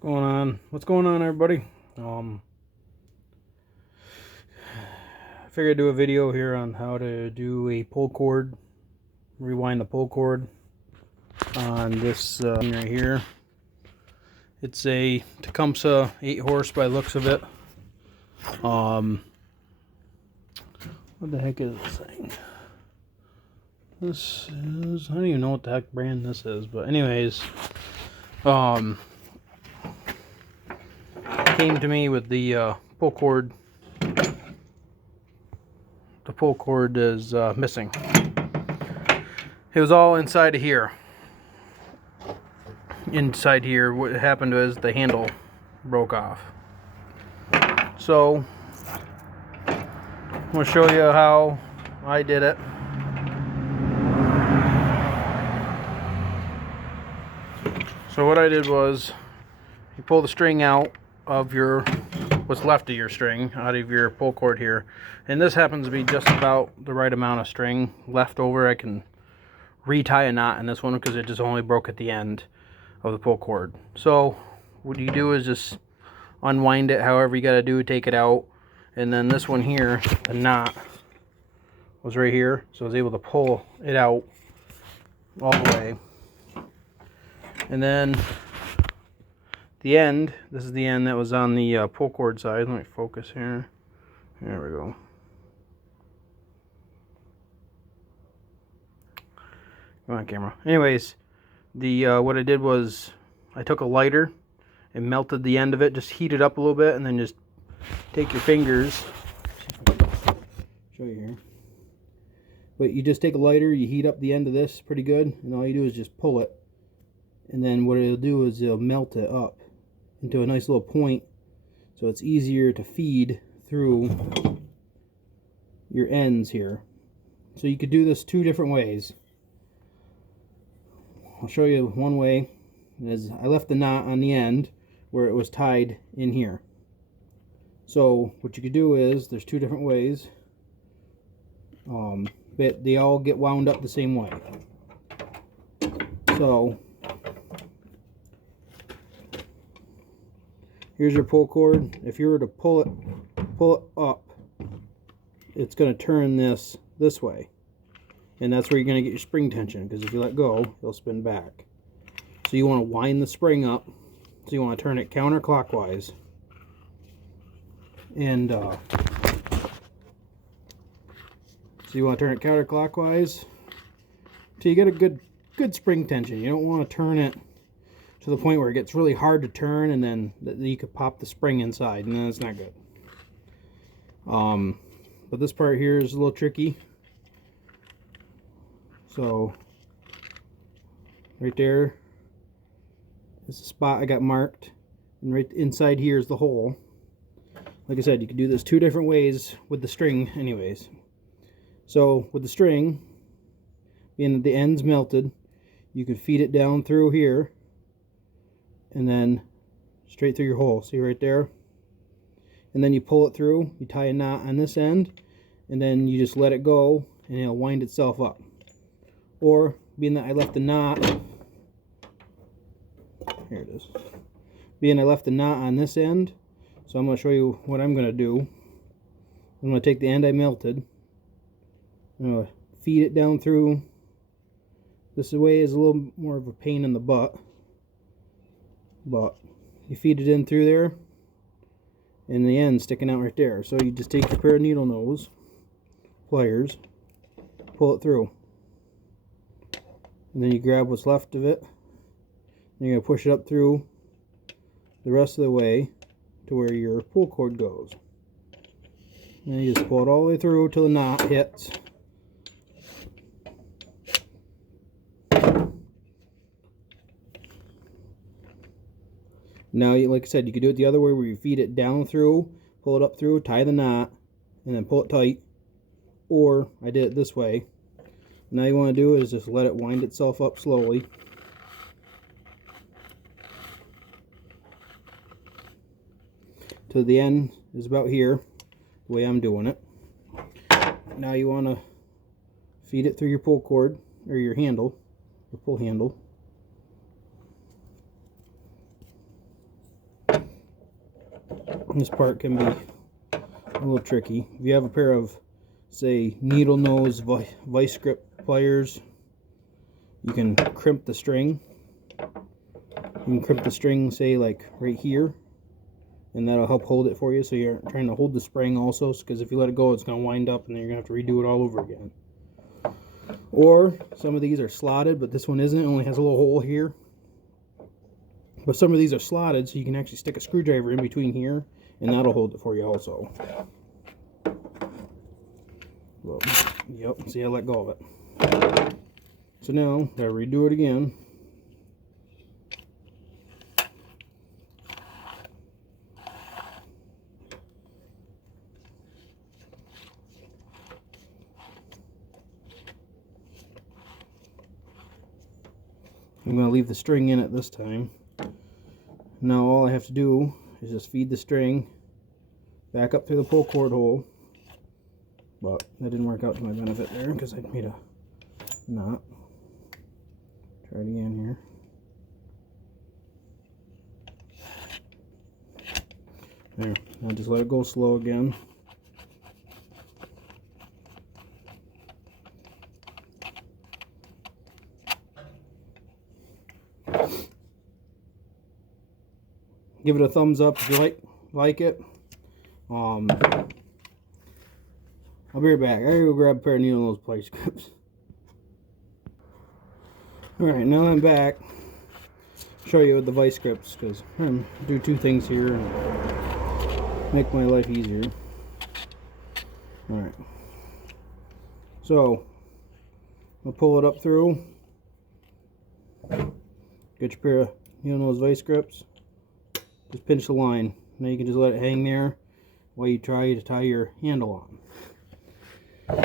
Going on? What's going on, everybody? I figured I'd do a video here on how to do a pull cord, rewind the pull cord on this right here. It's a Tecumseh 8 horse by the looks of it. What the heck is this thing? This is, I don't even know what the heck brand this is, but anyways, came to me with the pull cord. The pull cord is missing. It was all inside of here. Inside here, what happened was the handle broke off. So I'm going to show you how I did it. So what I did was, you pull the string out of your, what's left of your string, out of your pull cord here. And this happens to be just about the right amount of string left over. I can retie a knot in this one because it just only broke at the end of the pull cord. So what you do is just unwind it however you got to do, take it out. And then this one here, the knot was right here, so I was able to pull it out all the way. And then the end, this is the end that was on the pull cord side. Let me focus here. There we go. Come on, camera. Anyways, the what I did was I took a lighter and melted the end of it, just heat it up a little bit, and then just take your fingers. Show you here. But you just take a lighter, you heat up the end of this pretty good, and all you do is just pull it. And then what it'll do is it'll melt it up into a nice little point, so it's easier to feed through your ends here. So you could do this two different ways. I'll show you one way. Is I left the knot on the end where it was tied in here. So what you could do is, there's two different ways, but they all get wound up the same way. So here's your pull cord. If you were to pull it up, it's going to turn this way. And that's where you're going to get your spring tension, because if you let go, it'll spin back. So you want to wind the spring up. So you want to turn it counterclockwise. And so you want to turn it counterclockwise till you get a good spring tension. You don't want to turn it to the point where it gets really hard to turn, and then you could pop the spring inside, and then it's not good. But this part here is a little tricky. So right there is the spot I got marked, and right inside here is the hole. Like I said, you can do this two different ways with the string anyways. So with the string, being that the end's melted, you can feed it down through here and then straight through your hole. See right there? And then you pull it through, you tie a knot on this end, and then you just let it go and it'll wind itself up. Or, being that I left the knot, here it is, being I left the knot on this end, so I'm going to show you what I'm going to do. I'm going to take the end I melted, I'm going to feed it down through. This way is a little more of a pain in the butt, but you feed it in through there, and the end sticking out right there. So you just take your pair of needle nose pliers, pull it through, and then you grab what's left of it, and you're going to push it up through the rest of the way to where your pull cord goes. And then you just pull it all the way through till the knot hits. Now, like I said, you could do it the other way where you feed it down through, pull it up through, tie the knot, and then pull it tight. Or I did it this way. Now you want to do is just let it wind itself up slowly. To the end is about here, the way I'm doing it. Now you want to feed it through your pull cord, or your handle, your pull handle. This part can be a little tricky. If you have a pair of, say, needle nose vice grip pliers, you can crimp the string. You can crimp the string, say, like right here, and that'll help hold it for you, so you're trying to hold the spring also, because if you let it go, it's going to wind up and then you're going to have to redo it all over again. Or some of these are slotted, but this one isn't. It only has a little hole here. But some of these are slotted, so you can actually stick a screwdriver in between here, and that'll hold it for you also. Well, yep, see, I let go of it. So now, gotta redo it again. I'm going to leave the string in it this time. Now all I have to do is just feed the string back up through the pull cord hole. But that didn't work out to my benefit there because I made a knot. Try it again here. There. Now just let it go slow again. Give it a thumbs up if you like it. I'll be right back. I gotta go grab a pair of needle nose plier strips. Alright, now I'm back. Show you with the vice grips, because I'm gonna do two things here and make my life easier. Alright. So I'll pull it up through. Get your pair of needle nose vice grips. Just pinch the line. Now you can just let it hang there while you try to tie your handle on.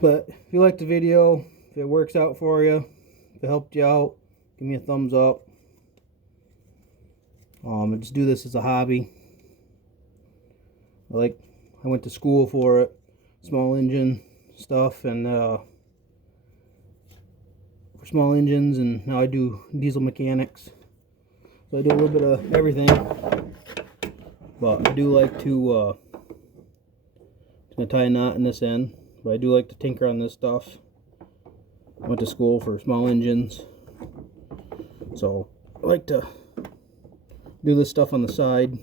But if you like the video, if it works out for you, if it helped you out, give me a thumbs up. I just do this as a hobby. I went to school for it, small engine stuff, and for small engines, and now I do diesel mechanics. So I do a little bit of everything. But I do like to tie a knot in this end, but I do like to tinker on this stuff. I went to school for small engines, so I like to do this stuff on the side.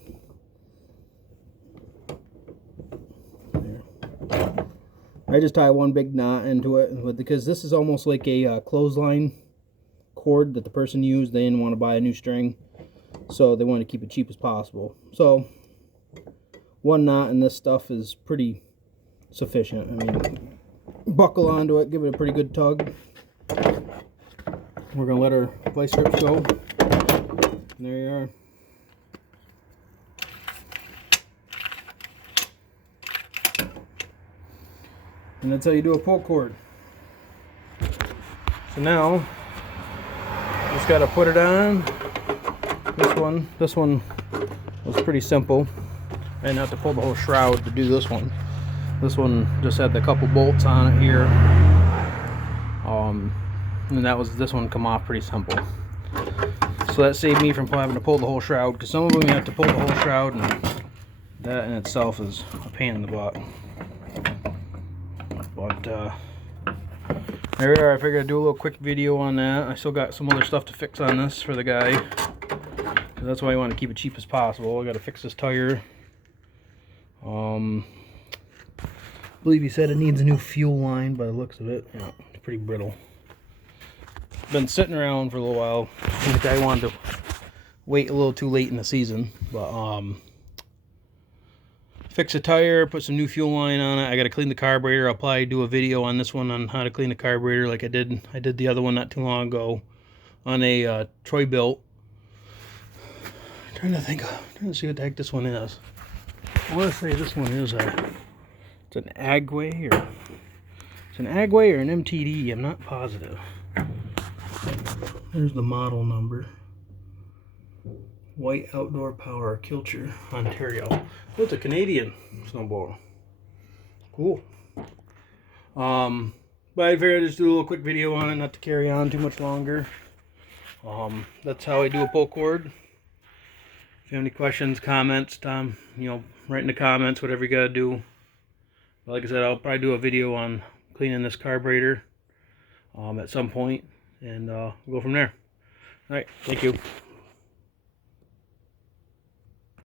There. I just tie one big knot into it, because this is almost like a clothesline cord that the person used. They didn't want to buy a new string, so they wanted to keep it cheap as possible. So one knot in this stuff is pretty sufficient. I mean, buckle onto it, give it a pretty good tug. We're going to let our vice grips go. And there you are. And that's how you do a pull cord. So now, just got to put it on. This one was pretty simple. I didn't have to pull the whole shroud to do this one. This one just had the couple bolts on it here. And this one come off pretty simple. So that saved me from having to pull the whole shroud, because some of them you have to pull the whole shroud, and that in itself is a pain in the butt. But there we are. I figured I'd do a little quick video on that. I still got some other stuff to fix on this for the guy. So that's why I want to keep it cheap as possible. I got to fix this tire. I believe he said it needs a new fuel line by the looks of it. Yeah, it's pretty brittle. Been sitting around for a little while. The guy wanted to wait a little too late in the season, but fix a tire, put some new fuel line on it. I got to clean the carburetor. I'll probably do a video on this one on how to clean the carburetor, like I did the other one not too long ago on a Troy built. Trying to see what the heck this one is. I want to say this one is it's an Agway, or it's an Agway or an MTD. I'm not positive. There's the model number. White Outdoor Power, Kilcher, Ontario. Oh, it's a Canadian snowblower. Cool. But I figured I'd just do a little quick video on it, not to carry on too much longer. That's how I do a pull cord. If you have any questions, comments, Tom, write in the comments, whatever you gotta do. But like I said, I'll probably do a video on cleaning this carburetor at some point, and we'll go from there. All right, thank you.